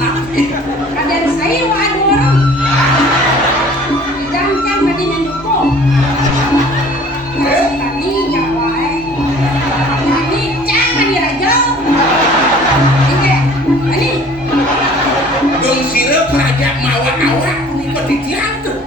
Kaden saya waduh orang. Dijangkang tadi menduko. Kasih tadi Jawa Jadi jangan diraja. Ini, ini. Dong sirep raja mawa awak punika ditiang tuh.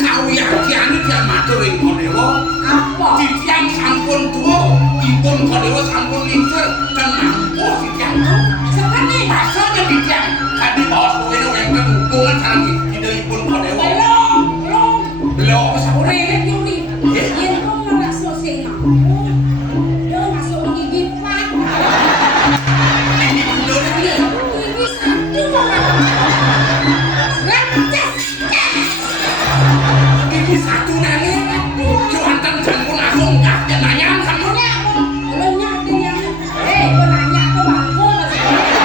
Kau yakin dia matur ing Kodewa? Apa? Ditiang sampun tuwa, ipun Kodewa sampun lincir tenang oh ditiang tuh. Seperti Maksudnya ditiang kadi bawas kuwene wenten hubungan sareng idunipun Kodewa. Belum apa sapure? Yen kok ora selesai mampu. Yo masuk gigi pat. Ini mundur ini. Gigi satu. Rancas. Ini satu nani. Cuantan sampun langsung kakek nanya sampun. Lo nyate yang gua nanya ke bangku Kita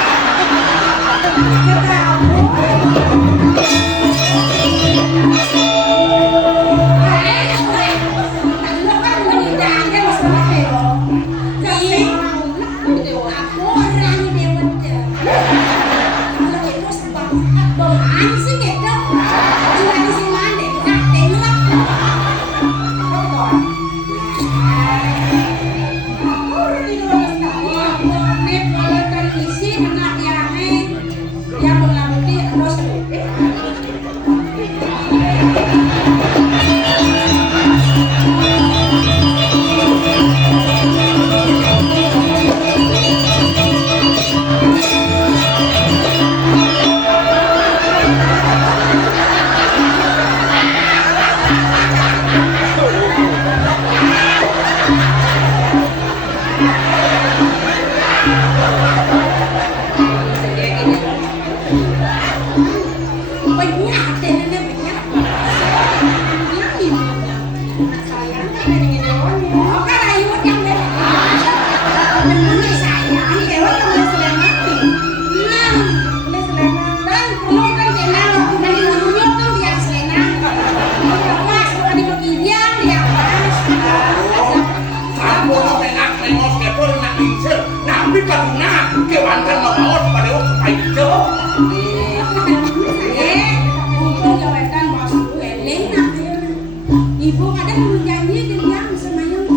Ibu kadang menjanji dengan semayang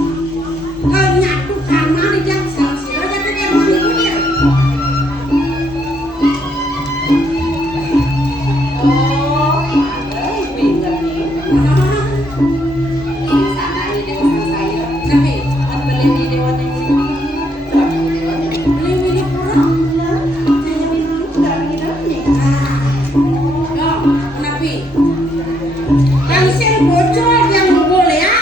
hanya tuh kamar yang sila jadi kamar ibu dia. Oh, pintar nih. Ini sana ini dewa saya. Tapi beli di dewa yang beli beli kurang. Saya beli sudah begini. Ah, kenapa? Langsung bocor yang boleh ya.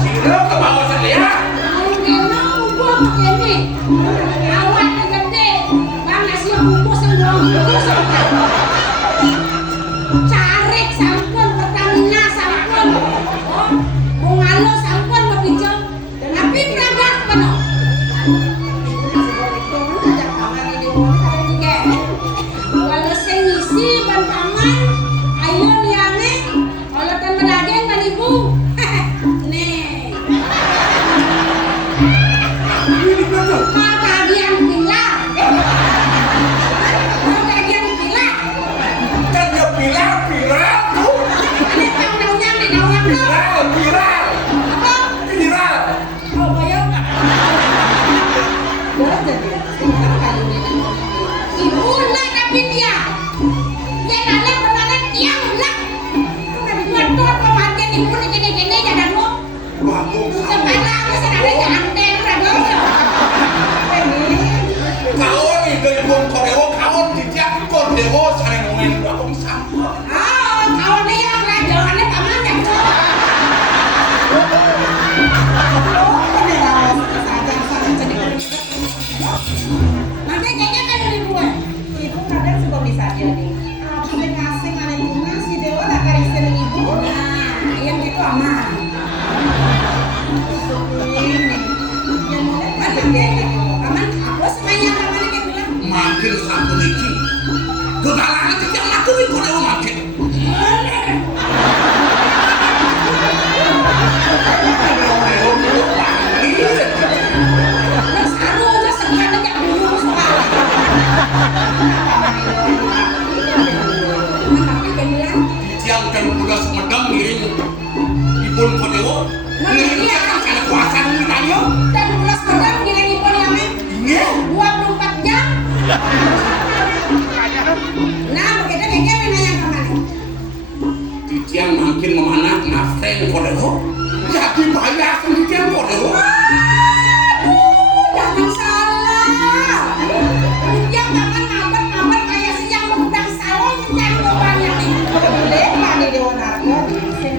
Sirep ke bawah saya. Mau gua pakai ini. Awak gede. Bang nasi bungkus dong. Carik sampun Pertamina sampun. Oh, bungalo sampun mau pinjam. Tapi beragam penuh. Kalau saya ngisi bantangan, ayo liane, olatan medageng kan ibu. Nih. Mau bagian pilar. Mau bagian pilar. Kan dia pilar tuh. Ini daun-daunnya di daunnya belum. Pilar. Apa? Pilar. Oh, bayar nggak? Boleh jadi. Ibu nak tapi dia. Dia nanya benaran tiang lah. Buat pemandian ibu ni gini-gini jangan mau. Sekarang sebenarnya jangan beragam. Kau nih dari bom Kodewa kau ditiang Kodewa sareng ngomongin bakong sampah. Ah, kau ni yang rajaannya paman yang nanti kayaknya kan ibu Ibu kadang suka bisa jadi aplikasi mana bunga si dewa lah karisir ibu. nah yang itu aman Yang mulai aman gitu aman apa semuanya aman kayak bilang Makin sampun iki. Gedalan ditiang laku nih Kodewa makin. Sumedang giring ipun kodeo ngeunjak kana kuasa nu radio Dan ulas kodam ngiling ipun yang iya 24 jam. Nah, begitu keke nanya kemana? titian makin memana ngafeng kodeo jadi bayar titian kodeo Aduh, jangan